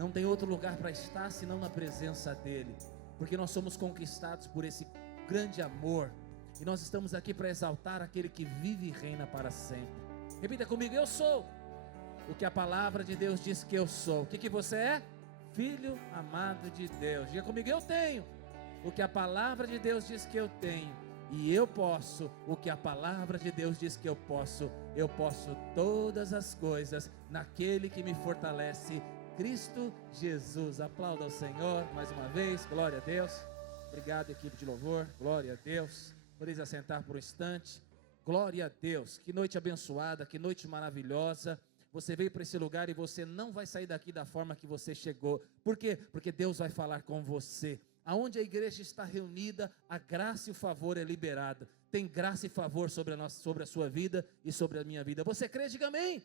Não tem outro lugar para estar senão na presença dEle, porque nós somos conquistados por esse grande amor, e nós estamos aqui para exaltar aquele que vive e reina para sempre. Repita comigo: eu sou o que a palavra de Deus diz que eu sou. O que você é? Filho amado de Deus. Diga comigo: eu tenho o que a palavra de Deus diz que eu tenho, e eu posso o que a palavra de Deus diz que eu posso. Eu posso todas as coisas naquele que me fortalece, Cristo Jesus. Aplauda ao Senhor mais uma vez. Glória a Deus. Obrigado, equipe de louvor. Glória a Deus. Podeis assentar por um instante. Glória a Deus. Que noite abençoada, que noite maravilhosa. Você veio para esse lugar e você não vai sair daqui da forma que você chegou. Por quê? Porque Deus vai falar com você. Aonde a igreja está reunida, a graça e o favor é liberada. Tem graça e favor sobre a sua vida e sobre a minha vida. Você crê? Diga amém.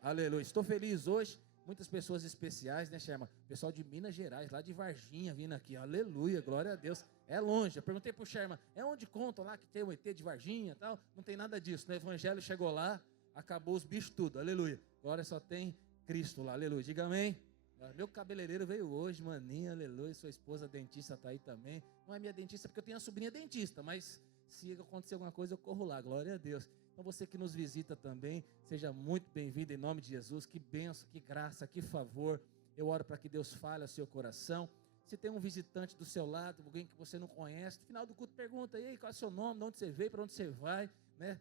Aleluia. Estou feliz hoje. Muitas pessoas especiais, né, Sherman? Pessoal de Minas Gerais, lá de Varginha, vindo aqui. Aleluia, glória a Deus. É longe. Eu perguntei para o Sherman: é onde contam lá que tem o ET de Varginha e tal? Não tem nada disso. O evangelho chegou lá, acabou os bichos tudo. Aleluia. Agora só tem Cristo lá. Aleluia. Diga amém. Meu cabeleireiro veio hoje, maninha. Aleluia. Sua esposa dentista está aí também. Não é minha dentista porque eu tenho a sobrinha dentista, mas se acontecer alguma coisa eu corro lá. Glória a Deus. Então você que nos visita também, seja muito bem-vindo em nome de Jesus. Que bênção, que graça, que favor. Eu oro para que Deus fale ao seu coração. Se tem um visitante do seu lado, alguém que você não conhece, no final do culto pergunta: e aí, qual é o seu nome, de onde você veio, para onde você vai, né?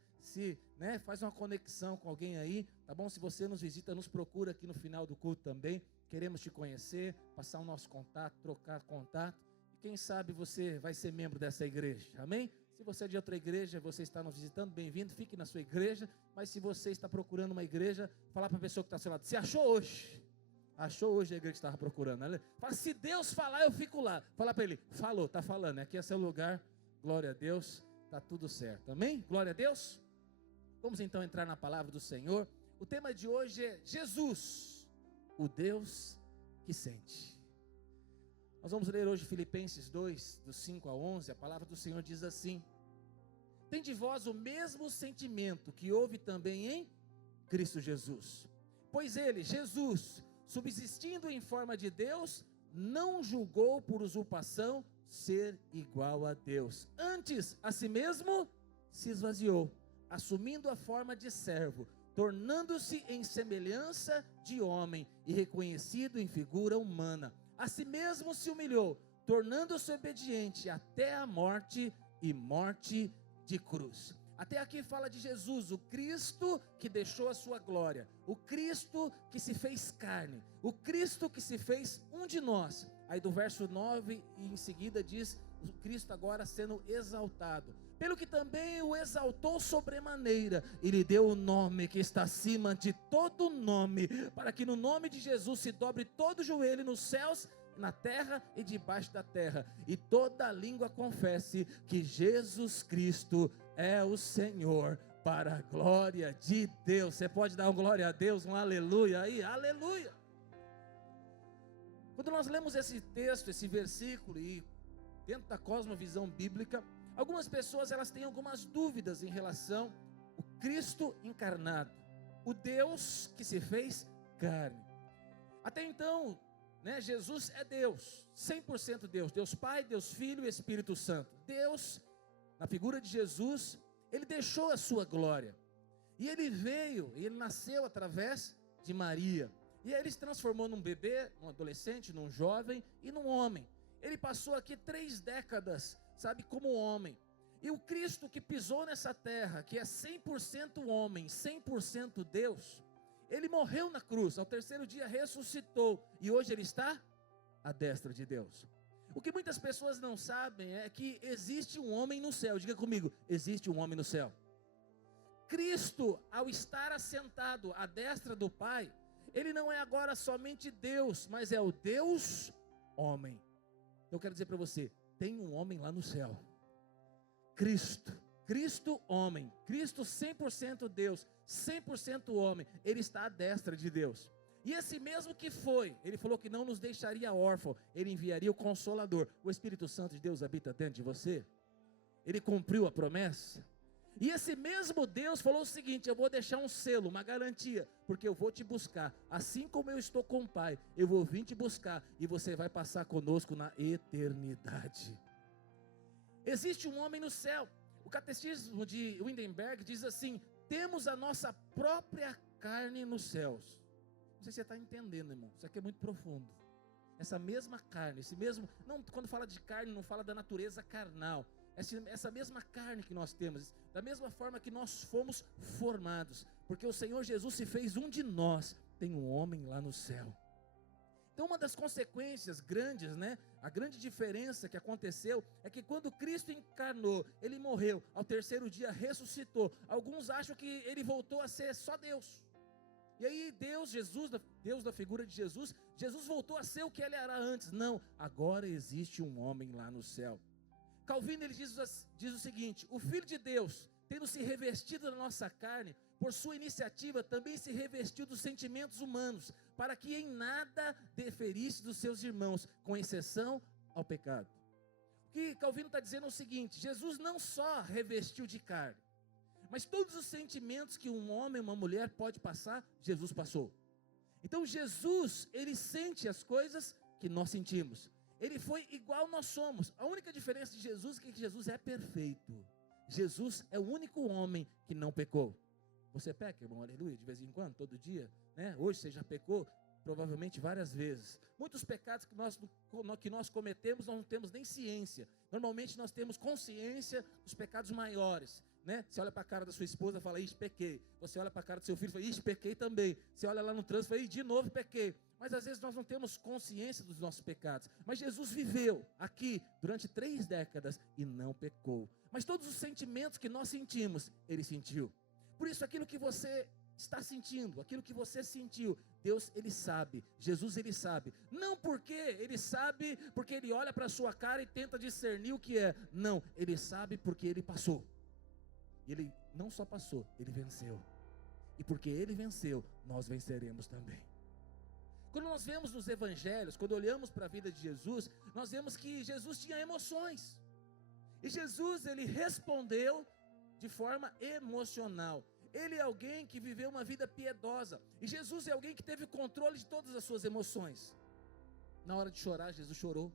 Faz uma conexão com alguém aí, tá bom? Se você nos visita, nos procura aqui no final do culto também. Queremos te conhecer, passar o nosso contato, trocar contato. E quem sabe você vai ser membro dessa igreja, amém? Se você é de outra igreja, você está nos visitando, bem-vindo, fique na sua igreja. Mas se você está procurando uma igreja, falar para a pessoa que está ao seu lado: você achou hoje? Achou hoje a igreja que estava procurando? Fala: se Deus falar, eu fico lá. Fala para ele: falou, está falando, aqui é seu lugar. Glória a Deus, está tudo certo, amém? Glória a Deus. Vamos então entrar na palavra do Senhor. O tema de hoje é Jesus, o Deus que sente. Nós vamos ler hoje Filipenses 2, do 5 a 11, a palavra do Senhor diz assim: tem de vós o mesmo sentimento que houve também em Cristo Jesus. Pois ele, Jesus, subsistindo em forma de Deus, não julgou por usurpação ser igual a Deus. Antes, a si mesmo se esvaziou, assumindo a forma de servo, tornando-se em semelhança de homem e reconhecido em figura humana. A si mesmo se humilhou, tornando-se obediente até a morte e morte de cruz. Até aqui fala de Jesus, o Cristo que deixou a sua glória, o Cristo que se fez carne, o Cristo que se fez um de nós. Aí do verso 9 e em seguida diz: o Cristo agora sendo exaltado, pelo que também o exaltou sobremaneira, e lhe deu o nome que está acima de todo nome, para que no nome de Jesus se dobre todo joelho nos céus, na terra e debaixo da terra, e toda língua confesse que Jesus Cristo é o Senhor, para a glória de Deus. Você pode dar um glória a Deus, um aleluia aí, aleluia. Quando nós lemos esse texto, esse versículo, e dentro da cosmovisão bíblica, algumas pessoas elas têm algumas dúvidas em relação ao Cristo encarnado, o Deus que se fez carne. Até então, Jesus é Deus, 100% Deus, Deus Pai, Deus Filho e Espírito Santo. Deus, na figura de Jesus, ele deixou a sua glória, e ele veio, e ele nasceu através de Maria, e ele se transformou num bebê, num adolescente, num jovem e num homem. Ele passou aqui 3 décadas, como homem. E o Cristo que pisou nessa terra, que é 100% homem, 100% Deus, ele morreu na cruz, ao 3º dia ressuscitou, e hoje ele está à destra de Deus. O que muitas pessoas não sabem é que existe um homem no céu. Diga comigo: existe um homem no céu. Cristo, ao estar assentado à destra do Pai, ele não é agora somente Deus, mas é o Deus homem. Eu quero dizer para você: tem um homem lá no céu, Cristo homem, Cristo 100% Deus, 100% homem, ele está à destra de Deus. E esse mesmo que foi, ele falou que não nos deixaria órfão, ele enviaria o Consolador. O Espírito Santo de Deus habita dentro de você, ele cumpriu a promessa. E esse mesmo Deus falou o seguinte: eu vou deixar um selo, uma garantia, porque eu vou te buscar, assim como eu estou com o Pai, eu vou vir te buscar, e você vai passar conosco na eternidade. Existe um homem no céu. O catecismo de Wittenberg diz assim: temos a nossa própria carne nos céus. Não sei se você está entendendo, irmão, isso aqui é muito profundo. Essa mesma carne, não, quando fala de carne, não fala da natureza carnal. Essa mesma carne que nós temos, da mesma forma que nós fomos formados, porque o Senhor Jesus se fez um de nós, tem um homem lá no céu. Então uma das consequências grandes, a grande diferença que aconteceu, é que quando Cristo encarnou, Ele morreu, ao terceiro dia ressuscitou. Alguns acham que Ele voltou a ser só Deus. E aí Deus da figura de Jesus voltou a ser o que Ele era antes. Não, agora existe um homem lá no céu. Calvino ele diz o seguinte: o Filho de Deus, tendo se revestido da nossa carne, por sua iniciativa também se revestiu dos sentimentos humanos, para que em nada diferisse dos seus irmãos, com exceção ao pecado. O que Calvino está dizendo é o seguinte: Jesus não só revestiu de carne, mas todos os sentimentos que um homem, uma mulher pode passar, Jesus passou. Então Jesus, Ele sente as coisas que nós sentimos. Ele foi igual nós somos. A única diferença de Jesus é que Jesus é perfeito. Jesus é o único homem que não pecou. Você peca, irmão, aleluia, de vez em quando, todo dia, Hoje você já pecou, provavelmente várias vezes. Muitos pecados que nós cometemos, nós não temos nem ciência. Normalmente nós temos consciência dos pecados maiores, Você olha para a cara da sua esposa e fala: ixi, pequei. Você olha para a cara do seu filho e fala: ixi, pequei também. Você olha lá no trânsito e fala: de novo pequei. Mas às vezes nós não temos consciência dos nossos pecados. Mas Jesus viveu aqui durante 3 décadas e não pecou. Mas todos os sentimentos que nós sentimos, Ele sentiu. Por isso aquilo que você está sentindo, aquilo que você sentiu, Deus, Ele sabe, Jesus, Ele sabe. Não porque Ele sabe, porque Ele olha para a sua cara e tenta discernir o que é. Não, Ele sabe porque Ele passou. E Ele não só passou, Ele venceu. E porque Ele venceu, nós venceremos também. Quando nós vemos nos evangelhos, quando olhamos para a vida de Jesus, nós vemos que Jesus tinha emoções. E Jesus, Ele respondeu de forma emocional. Ele é alguém que viveu uma vida piedosa. E Jesus é alguém que teve controle de todas as suas emoções. Na hora de chorar, Jesus chorou.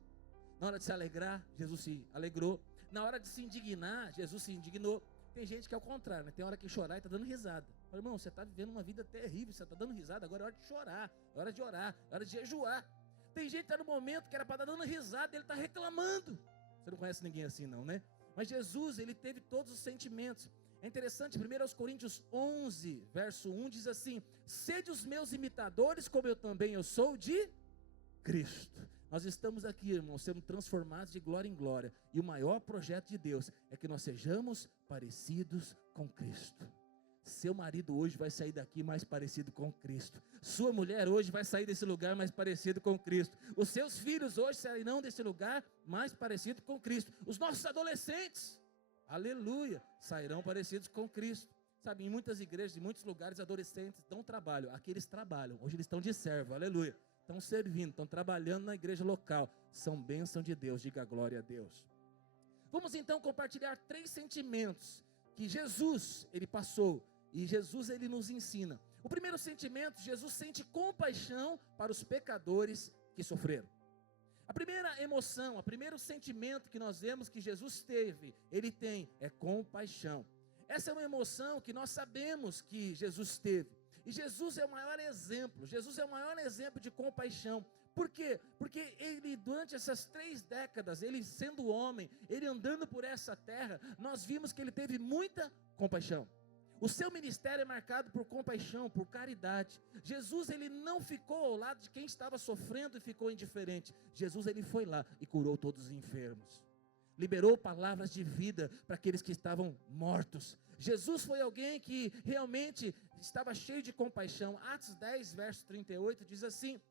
Na hora de se alegrar, Jesus se alegrou. Na hora de se indignar, Jesus se indignou. Tem gente que é o contrário, Tem hora que chorar e está dando risada. Fala: irmão, você está vivendo uma vida terrível, você está dando risada, agora é hora de chorar, é hora de orar, é hora de jejuar. Tem gente que está no momento que era para estar dando risada, ele está reclamando. Você não conhece ninguém assim não, Mas Jesus, Ele teve todos os sentimentos. É interessante, 1 Coríntios 11, verso 1 diz assim: sede os meus imitadores, como eu também sou de Cristo. Nós estamos aqui, irmãos, sendo transformados de glória em glória. E o maior projeto de Deus é que nós sejamos parecidos com Cristo. Seu marido hoje vai sair daqui mais parecido com Cristo. Sua mulher hoje vai sair desse lugar mais parecido com Cristo. Os seus filhos hoje sairão desse lugar mais parecido com Cristo. Os nossos adolescentes, aleluia, sairão parecidos com Cristo. Sabe, em muitas igrejas, em muitos lugares, adolescentes dão trabalho. Aqui eles trabalham, hoje eles estão de servo, aleluia. Estão servindo, estão trabalhando na igreja local. São bênção de Deus, diga glória a Deus. Vamos então compartilhar 3 sentimentos que Jesus, Ele passou. E Jesus, Ele nos ensina. O primeiro sentimento: Jesus sente compaixão para os pecadores que sofreram. A primeira emoção, o primeiro sentimento que nós vemos que Jesus teve, Ele tem, é compaixão. Essa é uma emoção que nós sabemos que Jesus teve. E Jesus é o maior exemplo. Jesus é o maior exemplo de compaixão. Por quê? Porque Ele, durante essas 3 décadas, Ele sendo homem, Ele andando por essa terra, nós vimos que Ele teve muita compaixão. O seu ministério é marcado por compaixão, por caridade. Jesus, Ele não ficou ao lado de quem estava sofrendo e ficou indiferente. Jesus, Ele foi lá e curou todos os enfermos. Liberou palavras de vida para aqueles que estavam mortos. Jesus foi alguém que realmente estava cheio de compaixão. Atos 10, verso 38 diz assim: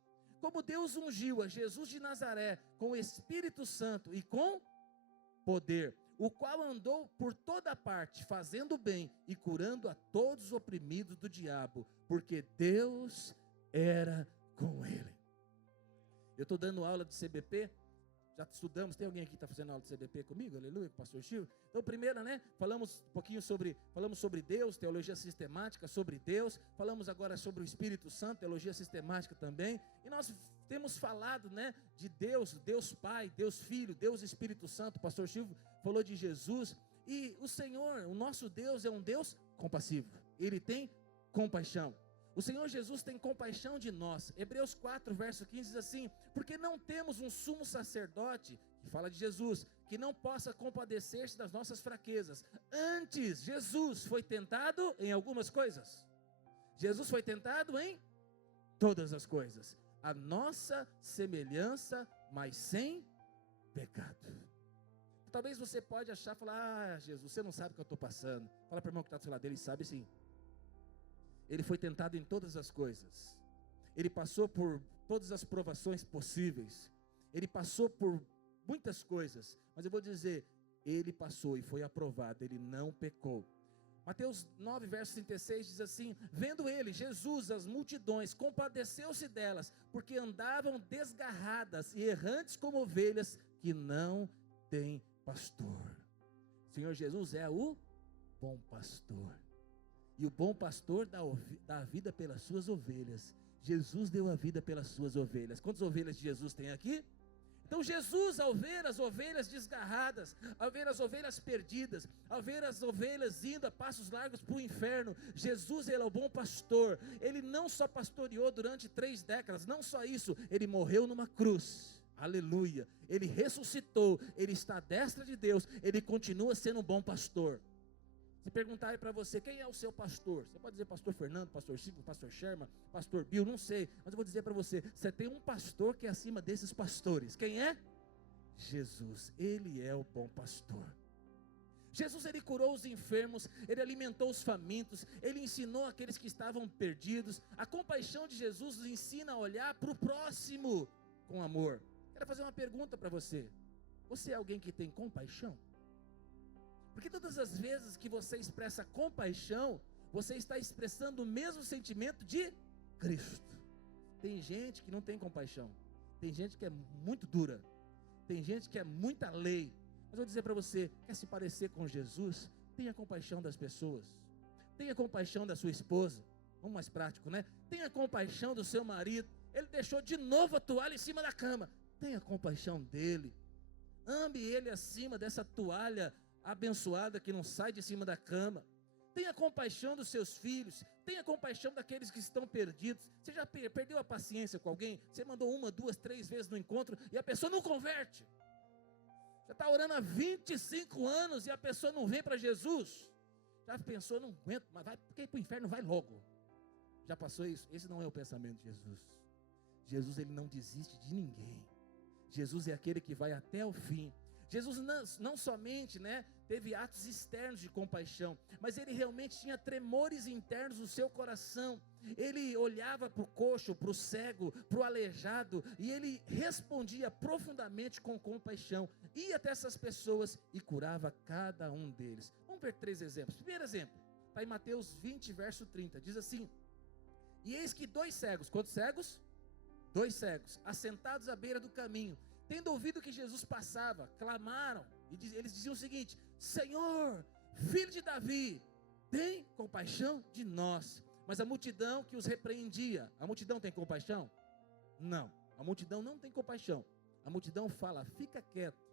como Deus ungiu a Jesus de Nazaré com o Espírito Santo e com poder, o qual andou por toda parte, fazendo bem e curando a todos os oprimidos do diabo, porque Deus era com ele. Eu estou dando aula de CBP, Já estudamos, tem alguém aqui que está fazendo aula de CBP comigo? Aleluia, com o pastor Chico. Então, primeiro, né, falamos um pouquinho sobre Deus, teologia sistemática sobre Deus. Falamos agora sobre o Espírito Santo, teologia sistemática também. E nós temos falado, né, de Deus, Deus Pai, Deus Filho, Deus Espírito Santo. O pastor Chico falou de Jesus. E o Senhor, o nosso Deus é um Deus compassivo. Ele tem compaixão. O Senhor Jesus tem compaixão de nós. Hebreus 4, verso 15 diz assim: porque não temos um sumo sacerdote, que fala de Jesus, que não possa compadecer-se das nossas fraquezas. Antes, Jesus foi tentado em algumas coisas. Jesus foi tentado em todas as coisas. A nossa semelhança, mas sem pecado. Talvez você pode achar, falar: Jesus, você não sabe o que eu estou passando. Fala para o irmão que está do seu lado dele, sabe sim. Ele foi tentado em todas as coisas. Ele passou por todas as provações possíveis. Ele passou por muitas coisas. Mas eu vou dizer, ele passou e foi aprovado. Ele não pecou. Mateus 9, verso 36 diz assim: vendo ele, Jesus, as multidões, compadeceu-se delas, porque andavam desgarradas e errantes como ovelhas que não têm pastor. O Senhor Jesus é o bom pastor. E o bom pastor dá a vida pelas suas ovelhas. Jesus deu a vida pelas suas ovelhas. Quantas ovelhas de Jesus tem aqui? Então Jesus, ao ver as ovelhas desgarradas, ao ver as ovelhas perdidas, ao ver as ovelhas indo a passos largos para o inferno, Jesus, ele é o bom pastor. Ele não só pastoreou durante 3 décadas, não só isso, ele morreu numa cruz. Aleluia. Ele ressuscitou, ele está à destra de Deus, ele continua sendo um bom pastor. Se perguntarem para você, quem é o seu pastor? Você pode dizer pastor Fernando, pastor Chico, pastor Sherman, pastor Bill, não sei. Mas eu vou dizer para você, você tem um pastor que é acima desses pastores. Quem é? Jesus. Ele é o bom pastor. Jesus, ele curou os enfermos, ele alimentou os famintos, ele ensinou aqueles que estavam perdidos. A compaixão de Jesus nos ensina a olhar para o próximo com amor. Quero fazer uma pergunta para você. Você é alguém que tem compaixão? Porque todas as vezes que você expressa compaixão, você está expressando o mesmo sentimento de Cristo. Tem gente que não tem compaixão. Tem gente que é muito dura. Tem gente que é muita lei. Mas eu vou dizer para você, quer se parecer com Jesus? Tenha compaixão das pessoas. Tenha compaixão da sua esposa. Vamos mais prático, né? Tenha compaixão do seu marido. Ele deixou de novo a toalha em cima da cama. Tenha compaixão dele. Ame ele acima dessa toalha abençoada que não sai de cima da cama. Tenha compaixão dos seus filhos. Tenha compaixão daqueles que estão perdidos. Você já perdeu a paciência com alguém? Você mandou 1, 2, 3 vezes no encontro e a pessoa não converte. Você está orando há 25 anos e a pessoa não vem para Jesus. Já pensou, não aguento, mas vai, porque ir para o inferno vai logo. Já passou isso? Esse não é o pensamento de Jesus. Jesus, ele não desiste de ninguém. Jesus é aquele que vai até o fim. Jesus não somente, né, teve atos externos de compaixão, mas ele realmente tinha tremores internos no seu coração. Ele olhava para o coxo, para o cego, para o aleijado, e ele respondia profundamente com compaixão. Ia até essas pessoas e curava cada um deles. Vamos ver 3 exemplos. Primeiro exemplo, está em Mateus 20, verso 30, diz assim: e eis que 2 cegos, quantos cegos? 2 cegos, assentados à beira do caminho, tendo ouvido que Jesus passava, clamaram, e eles diziam o seguinte: Senhor, filho de Davi, tem compaixão de nós. Mas a multidão que os repreendia, a multidão tem compaixão? Não, a multidão não tem compaixão. A multidão fala: fica quieto,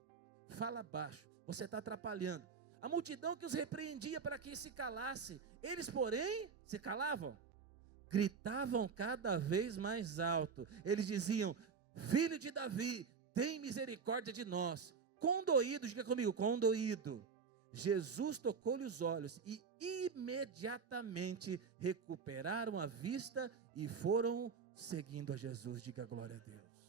fala baixo, você está atrapalhando. A multidão que os repreendia para que se calasse, eles porém se calavam, gritavam cada vez mais alto. Eles diziam: filho de Davi, tem misericórdia de nós. Condoído, diga comigo, condoído. Jesus tocou-lhe os olhos e imediatamente recuperaram a vista e foram seguindo a Jesus. Diga glória a Deus.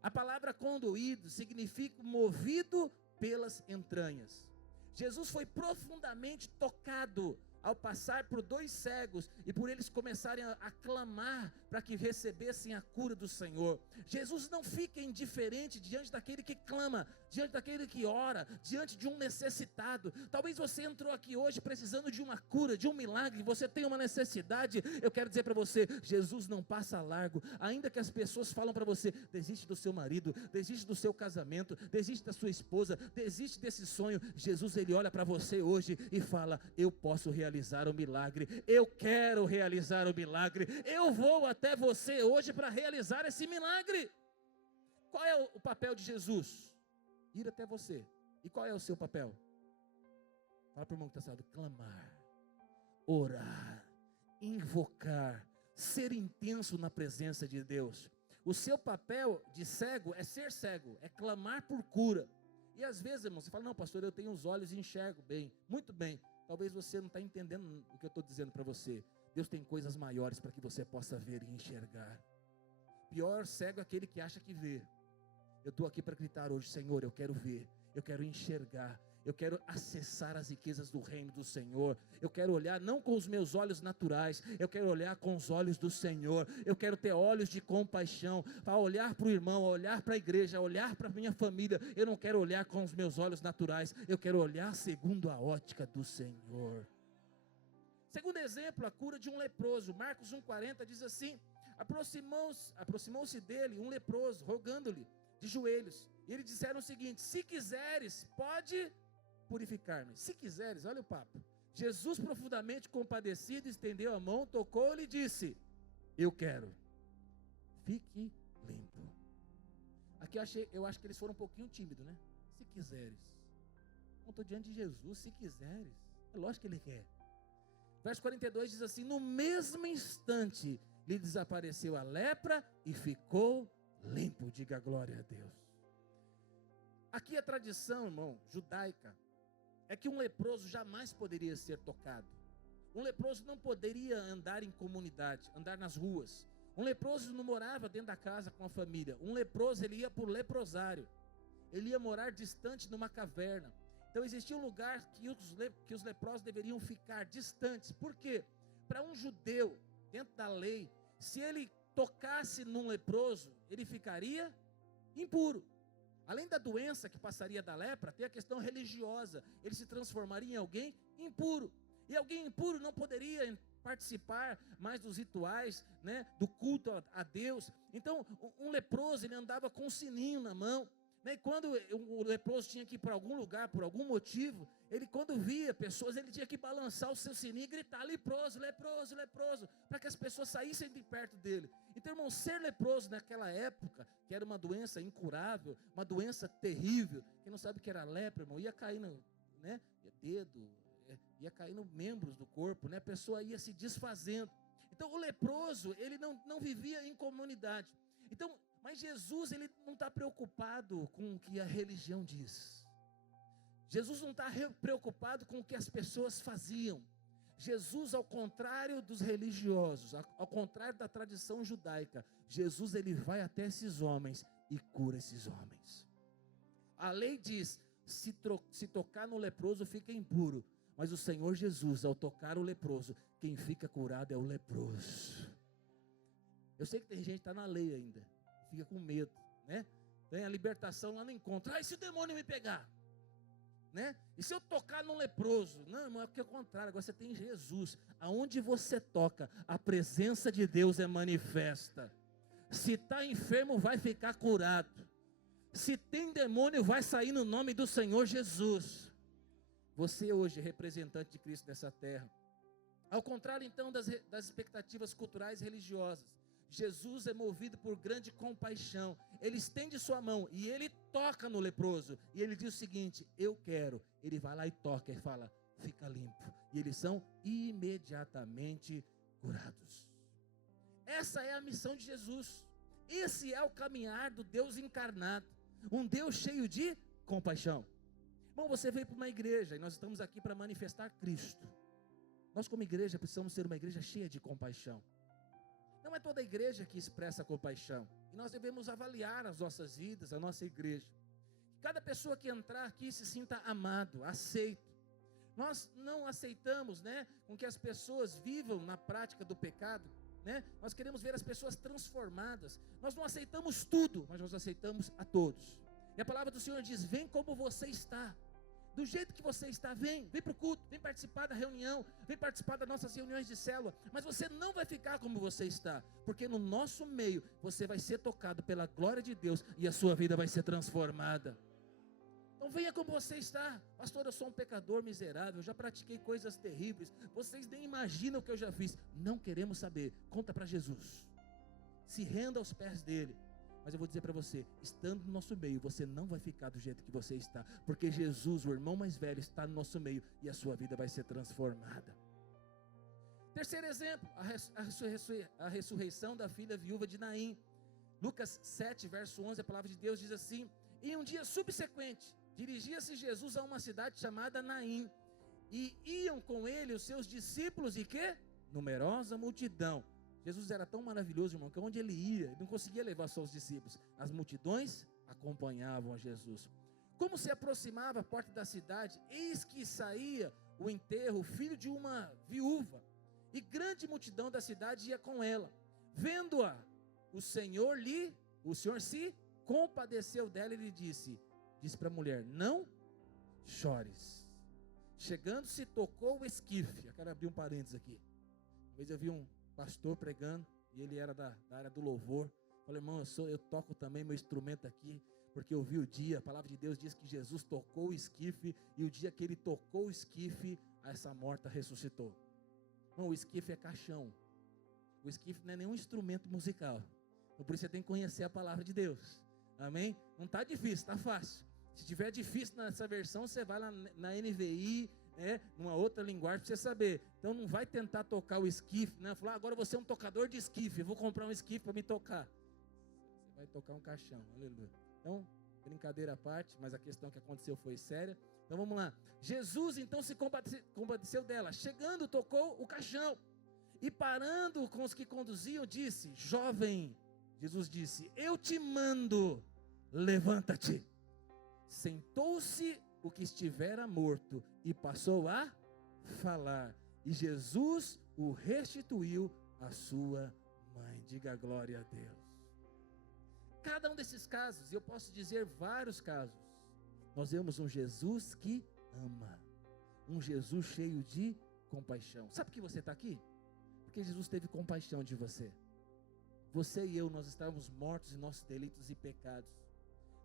A palavra condoído significa movido pelas entranhas. Jesus foi profundamente tocado ao passar por 2 cegos e por eles começarem a clamar para que recebessem a cura do Senhor. Jesus não fica indiferente diante daquele que clama, diante daquele que ora, diante de um necessitado. Talvez você entrou aqui hoje precisando de uma cura, de um milagre, você tem uma necessidade. Eu quero dizer para você, Jesus não passa largo, ainda que as pessoas falam para você, desiste do seu marido, desiste do seu casamento, desiste da sua esposa, desiste desse sonho. Jesus, ele olha para você hoje e fala, eu posso realizar o milagre, eu quero realizar o milagre, eu vou até você hoje para realizar esse milagre. Qual é o papel de Jesus? Ir até você. E qual é o seu papel? Fala para o irmão que está sentado, clamar, orar, invocar, ser intenso na presença de Deus. O seu papel de cego é ser cego, é clamar por cura. E às vezes, irmão, você fala, não pastor, eu tenho os olhos e enxergo bem. Muito bem, talvez você não está entendendo o que eu estou dizendo para você. Deus tem coisas maiores para que você possa ver e enxergar. Pior cego é aquele que acha que vê. Eu estou aqui para gritar hoje, Senhor, eu quero ver, eu quero enxergar, eu quero acessar as riquezas do reino do Senhor. Eu quero olhar não com os meus olhos naturais, eu quero olhar com os olhos do Senhor. Eu quero ter olhos de compaixão, para olhar para o irmão, olhar para a igreja, olhar para a minha família. Eu não quero olhar com os meus olhos naturais, eu quero olhar segundo a ótica do Senhor. Segundo exemplo, a cura de um leproso. Marcos 1,40 diz assim, aproximou-se dele um leproso, rogando-lhe de joelhos, e eles disseram o seguinte, se quiseres, pode purificar-me. Se quiseres, olha o papo. Jesus, profundamente compadecido, estendeu a mão, tocou-lhe e disse, eu quero, fique limpo. Aqui eu acho que eles foram um pouquinho tímidos, né? Se quiseres, não estou diante de Jesus, se quiseres, é lógico que ele quer. Verso 42 diz assim, no mesmo instante lhe desapareceu a lepra e ficou limpo. Diga glória a Deus. Aqui a tradição, irmão, judaica, é que um leproso jamais poderia ser tocado. Um leproso não poderia andar em comunidade, andar nas ruas. Um leproso não morava dentro da casa com a família. Um leproso, ele ia para o leprosário. Ele ia morar distante numa caverna. Então existia um lugar que os leprosos deveriam ficar distantes. Por quê? Para um judeu, dentro da lei, se ele tocasse num leproso, ele ficaria impuro. Além da doença que passaria da lepra, tem a questão religiosa. Ele se transformaria em alguém impuro. E alguém impuro não poderia participar mais dos rituais, né, do culto a Deus. Então, um leproso, ele andava com um sininho na mão. E quando o leproso tinha que ir para algum lugar, por algum motivo, ele quando via pessoas, ele tinha que balançar o seu sininho e gritar, leproso, leproso, leproso, para que as pessoas saíssem de perto dele. Então, irmão, ser leproso naquela época, que era uma doença incurável, uma doença terrível, quem não sabe o que era lepra, irmão, ia cair no, né, dedo, ia cair nos membros do corpo, né, a pessoa ia se desfazendo. Então, o leproso, ele não vivia em comunidade. Então, mas Jesus, ele não está preocupado com o que a religião diz. Jesus não está preocupado com o que as pessoas faziam. Jesus, ao contrário dos religiosos, ao contrário da tradição judaica, Jesus, ele vai até esses homens e cura esses homens. A lei diz, se tocar no leproso fica impuro. Mas o Senhor Jesus, ao tocar o leproso, quem fica curado é o leproso. Eu sei que tem gente que está na lei ainda, fica com medo, né? Tem a libertação lá no encontro. E se o demônio me pegar? Né? E se eu tocar no leproso? Não, irmão, é porque é o contrário. Agora você tem Jesus. Aonde você toca, a presença de Deus é manifesta. Se está enfermo, vai ficar curado. Se tem demônio, vai sair no nome do Senhor Jesus. Você hoje é representante de Cristo nessa terra. Ao contrário então das expectativas culturais e religiosas, Jesus é movido por grande compaixão. Ele estende sua mão e ele toca no leproso. E ele diz o seguinte, eu quero. Ele vai lá e toca e fala, fica limpo. E eles são imediatamente curados. Essa é a missão de Jesus. Esse é o caminhar do Deus encarnado. Um Deus cheio de compaixão. Bom, você veio para uma igreja e nós estamos aqui para manifestar Cristo. Nós como igreja precisamos ser uma igreja cheia de compaixão. Não é toda igreja que expressa compaixão. E nós devemos avaliar as nossas vidas, a nossa igreja. Cada pessoa que entrar aqui se sinta amado, aceito. Nós não aceitamos, né, com que as pessoas vivam na prática do pecado, né? Nós queremos ver as pessoas transformadas. Nós não aceitamos tudo, mas nós aceitamos a todos. E a palavra do Senhor diz: vem como você está. Do jeito que você está, vem para o culto, vem participar da reunião, vem participar das nossas reuniões de célula, mas você não vai ficar como você está, porque no nosso meio, você vai ser tocado pela glória de Deus, e a sua vida vai ser transformada. Então venha como você está. Pastor, eu sou um pecador miserável, já pratiquei coisas terríveis, vocês nem imaginam o que eu já fiz. Não queremos saber, conta para Jesus, se renda aos pés dele. Mas eu vou dizer para você, estando no nosso meio, você não vai ficar do jeito que você está, porque Jesus, o irmão mais velho, está no nosso meio, e a sua vida vai ser transformada. Terceiro exemplo, a ressurreição da filha viúva de Naim. Lucas 7, verso 11, a palavra de Deus diz assim: em um dia subsequente, dirigia-se Jesus a uma cidade chamada Naim, e iam com ele os seus discípulos e que? Numerosa multidão. Jesus era tão maravilhoso, irmão, que onde ele ia, ele não conseguia levar só os discípulos. As multidões acompanhavam a Jesus. Como se aproximava a porta da cidade, eis que saía o enterro, o filho de uma viúva, e grande multidão da cidade ia com ela. Vendo-a, o Senhor se compadeceu dela e lhe disse para a mulher: não chores. Chegando-se, tocou o esquife. Eu quero abrir um parênteses aqui. Uma vez eu vi um pastor pregando, e ele era da área do louvor. Falei: irmão, eu toco também meu instrumento aqui, porque eu vi o dia, a palavra de Deus diz que Jesus tocou o esquife, e o dia que ele tocou o esquife, essa morta ressuscitou. Não, o esquife é caixão. O esquife não é nenhum instrumento musical. Então por isso você tem que conhecer a palavra de Deus. Amém? Não está difícil, está fácil. Se tiver difícil nessa versão, você vai lá na NVI, numa outra linguagem para você saber. Então não vai tentar tocar o esquife, né? Falar: agora você é um tocador de esquife, eu vou comprar um esquife para me tocar. Você vai tocar um caixão, aleluia. Então, brincadeira à parte, mas a questão que aconteceu foi séria. Então vamos lá. Jesus então se compadeceu dela. Chegando, tocou o caixão, e parando com os que conduziam, disse: jovem, Jesus disse: eu te mando, levanta-te. Sentou-se o que estivera morto e passou a falar, e Jesus o restituiu à sua mãe. Diga glória a Deus. Cada um desses casos, e eu posso dizer vários casos, nós vemos um Jesus que ama, um Jesus cheio de compaixão. Sabe por que você está aqui? Porque Jesus teve compaixão de você. Você e eu, nós estávamos mortos em nossos delitos e pecados.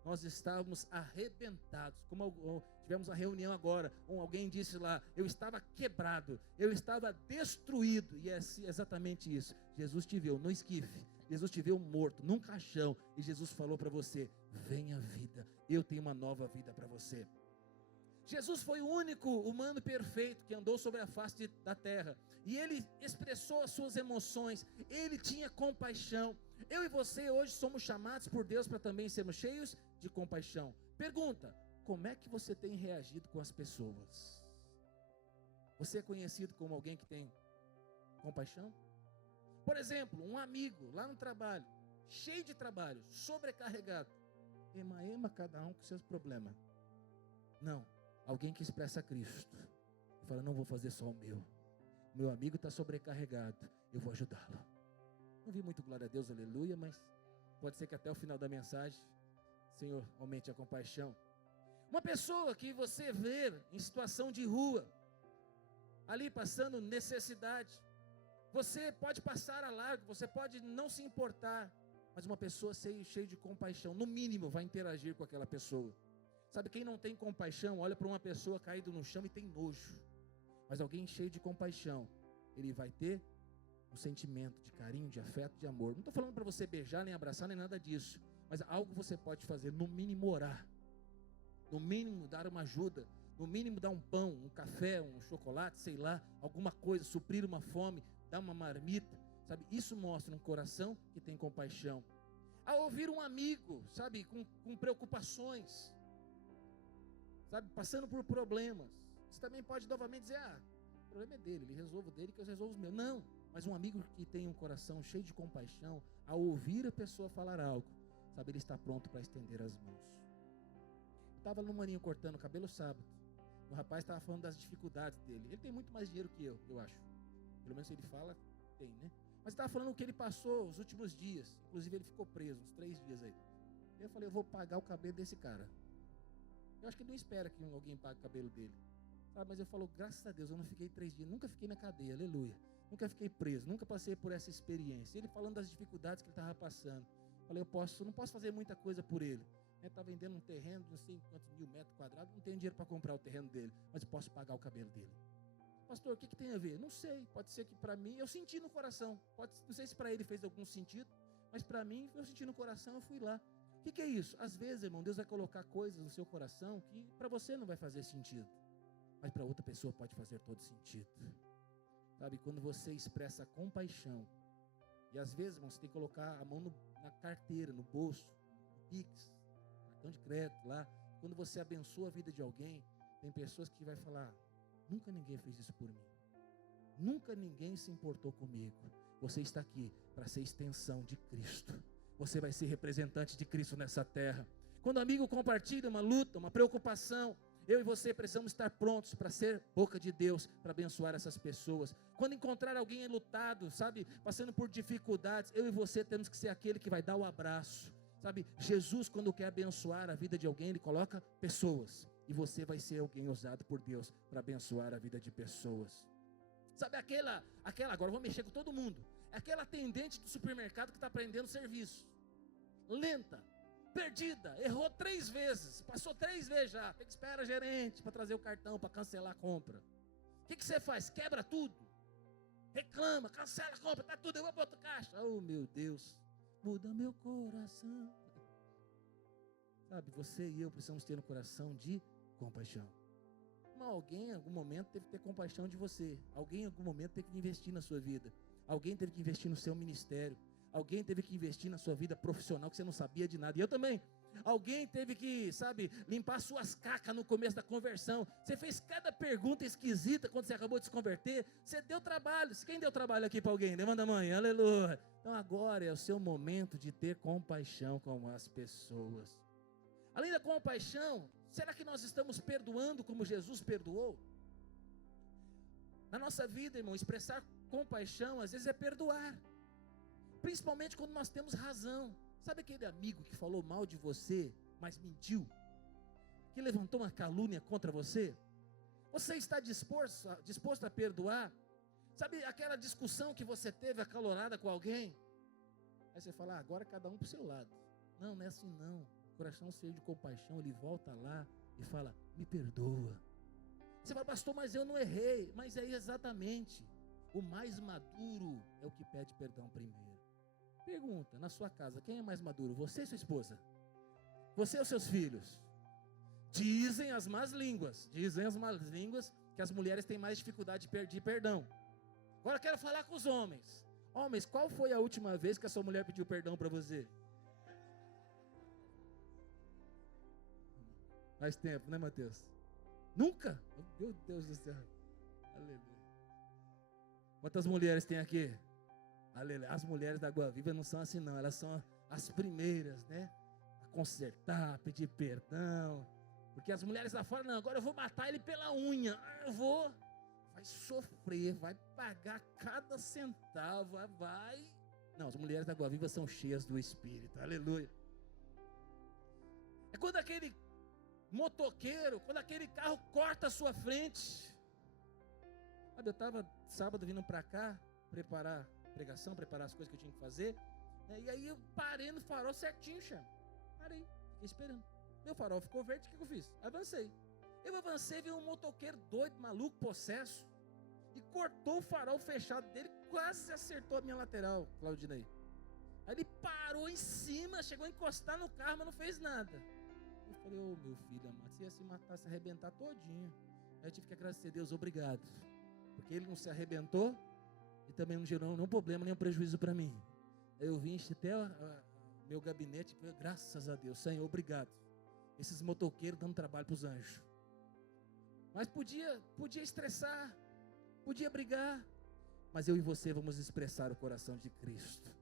Nós estávamos arrebentados, como tivemos a reunião agora, alguém disse lá: eu estava quebrado, eu estava destruído, e é exatamente isso. Jesus te viu no esquife, Jesus te viu morto, num caixão, e Jesus falou para você: venha vida, eu tenho uma nova vida para você. Jesus foi o único humano perfeito que andou sobre a face da terra, e ele expressou as suas emoções, ele tinha compaixão. Eu e você hoje somos chamados por Deus para também sermos cheios de compaixão. Pergunta: como é que você tem reagido com as pessoas? Você é conhecido como alguém que tem compaixão? Por exemplo, um amigo lá no trabalho, cheio de trabalho, sobrecarregado, cada um com seus problemas. Não, alguém que expressa Cristo e fala: não vou fazer só o meu amigo está sobrecarregado, eu vou ajudá-lo. Não vi muito glória a Deus, aleluia, mas pode ser que até o final da mensagem, Senhor, aumente a compaixão. Uma pessoa que você vê em situação de rua, ali passando necessidade, você pode passar a largo, você pode não se importar, mas uma pessoa cheia de compaixão, no mínimo vai interagir com aquela pessoa. Sabe, quem não tem compaixão, olha para uma pessoa caída no chão e tem nojo, mas alguém cheio de compaixão, ele vai ter um sentimento de carinho, de afeto, de amor. Não estou falando para você beijar, nem abraçar, nem nada disso, mas algo você pode fazer, no mínimo orar, no mínimo dar uma ajuda, no mínimo dar um pão, um café, um chocolate, sei lá, alguma coisa, suprir uma fome, dar uma marmita, sabe? Isso mostra um coração que tem compaixão. Ao ouvir um amigo, sabe, com preocupações, sabe, passando por problemas, você também pode novamente dizer: o problema é dele, ele resolve o dele, que eu resolvo os meus. Não, mas um amigo que tem um coração cheio de compaixão, ao ouvir a pessoa falar algo, sabe, ele está pronto para estender as mãos. Eu estava no maninho cortando o cabelo sábado, O rapaz estava falando das dificuldades dele. Ele tem muito mais dinheiro que eu acho. Pelo menos ele fala, tem, né? Mas estava falando o que ele passou os últimos dias. Inclusive ele ficou preso uns 3 dias aí. Eu falei, eu vou pagar o cabelo desse cara. Eu acho que ele não espera que alguém pague o cabelo dele. Sabe? Mas eu falo, graças a Deus, eu não fiquei 3 dias. Nunca fiquei na cadeia, aleluia. Nunca fiquei preso, nunca passei por essa experiência. Ele falando das dificuldades que ele estava passando. Eu falei, eu não posso fazer muita coisa por ele. Ele está vendendo um terreno de não sei quantos mil metros quadrados. Não tenho dinheiro para comprar o terreno dele, mas eu posso pagar o cabelo dele. Pastor, o que tem a ver? Não sei, pode ser que para mim, eu senti no coração. Não sei se para ele fez algum sentido, mas para mim, eu senti no coração, eu fui lá. O que é isso? Às vezes, irmão, Deus vai colocar coisas no seu coração que para você não vai fazer sentido, mas para outra pessoa pode fazer todo sentido. Sabe, quando você expressa compaixão, e às vezes, irmão, você tem que colocar a mão na carteira, no bolso, no Pix, cartão de crédito lá. Quando você abençoa a vida de alguém, tem pessoas que vai falar, nunca ninguém fez isso por mim. Nunca ninguém se importou comigo. Você está aqui para ser extensão de Cristo. Você vai ser representante de Cristo nessa terra. Quando o amigo compartilha uma luta, uma preocupação, eu e você precisamos estar prontos para ser boca de Deus, para abençoar essas pessoas. Quando encontrar alguém enlutado, sabe, passando por dificuldades, eu e você temos que ser aquele que vai dar o abraço. Sabe, Jesus, quando quer abençoar a vida de alguém, Ele coloca pessoas. E você vai ser alguém usado por Deus para abençoar a vida de pessoas. Sabe aquela, agora eu vou mexer com todo mundo. É aquela atendente do supermercado que está aprendendo serviço. Lenta, perdida, errou 3 vezes, passou 3 vezes já. Tem que esperar a gerente para trazer o cartão, para cancelar a compra. O que você faz? Quebra tudo. Reclama, cancela a compra, tá tudo, eu vou para outra caixa. Oh meu Deus, muda meu coração. Sabe, você e eu precisamos ter um coração de compaixão. Alguém em algum momento teve que ter compaixão de você. Alguém em algum momento teve que investir na sua vida. Alguém teve que investir no seu ministério. Alguém teve que investir na sua vida profissional que você não sabia de nada. E eu também. Alguém teve que, sabe, limpar suas cacas no começo da conversão. Você fez cada pergunta esquisita quando você acabou de se converter. Você deu trabalho. Quem deu trabalho aqui para alguém? Levanta a mão, aleluia. Então agora é o seu momento de ter compaixão com as pessoas. Além da compaixão, será que nós estamos perdoando como Jesus perdoou? Na nossa vida, irmão, expressar compaixão às vezes é perdoar. Principalmente quando nós temos razão. Sabe aquele amigo que falou mal de você, mas mentiu? Que levantou uma calúnia contra você? Você está disposto a perdoar? Sabe aquela discussão que você teve acalorada com alguém? Aí você fala, agora cada um para o seu lado. Não, não é assim não. Coração cheio de compaixão, ele volta lá e fala, me perdoa. Você fala, pastor, mas eu não errei. Mas é exatamente, o mais maduro é o que pede perdão primeiro. Pergunta, na sua casa, quem é mais maduro? Você e sua esposa? Você ou seus filhos? Dizem as más línguas que as mulheres têm mais dificuldade de pedir perdão. Agora eu quero falar com os homens. Homens, qual foi a última vez que a sua mulher pediu perdão para você? Faz tempo, né, Mateus? Nunca? Meu Deus do céu. Aleluia. Quantas mulheres tem aqui? Aleluia. As mulheres da Água Viva não são assim não. Elas são as primeiras, né? A consertar, a pedir perdão. Porque as mulheres lá fora, não, agora eu vou matar ele pela unha. Eu vou. Vai sofrer, vai pagar cada centavo, vai. Não, as mulheres da Água Viva são cheias do Espírito. Aleluia. É quando aquele motoqueiro, quando aquele carro corta a sua frente. Eu estava sábado vindo para cá, preparar a pregação, preparar as coisas que eu tinha que fazer, né? E aí eu parei no farol certinho, chama. Parei, fiquei esperando. Meu farol ficou verde, o que eu fiz? Avancei. Eu avancei, vi um motoqueiro doido, maluco, possesso, e cortou o farol fechado dele, quase acertou a minha lateral, Claudinei. Aí ele parou em cima, chegou a encostar no carro, mas não fez nada. Eu falei, ô meu filho amado, você ia se matar, se arrebentar todinho. Aí eu tive que agradecer a Deus, obrigado. Porque ele não se arrebentou e também não gerou nenhum problema, nenhum prejuízo para mim. Aí eu vim até o meu gabinete e falei, graças a Deus, Senhor, obrigado. Esses motoqueiros dando trabalho para os anjos. Mas podia estressar, podia brigar, mas eu e você vamos expressar o coração de Cristo.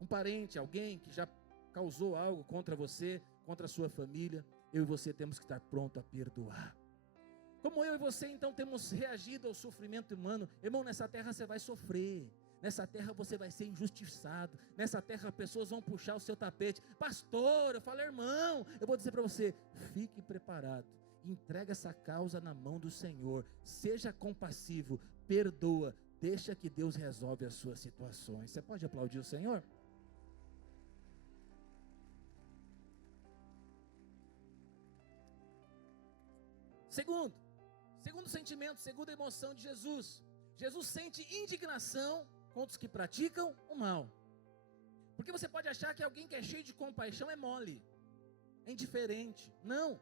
Um parente, alguém que já causou algo contra você, contra a sua família, eu e você temos que estar pronto a perdoar. Como eu e você então temos reagido ao sofrimento humano? Irmão, nessa terra você vai sofrer. Nessa terra você vai ser injustiçado. Nessa terra pessoas vão puxar o seu tapete. Pastor, eu falo, irmão, eu vou dizer para você, fique preparado. Entrega essa causa na mão do Senhor. Seja compassivo, perdoa. Deixa que Deus resolve as suas situações. Você pode aplaudir o Senhor? Segundo sentimento, segunda emoção de Jesus. Jesus sente indignação contra os que praticam o mal. Porque você pode achar que alguém que é cheio de compaixão é mole, é indiferente. Não.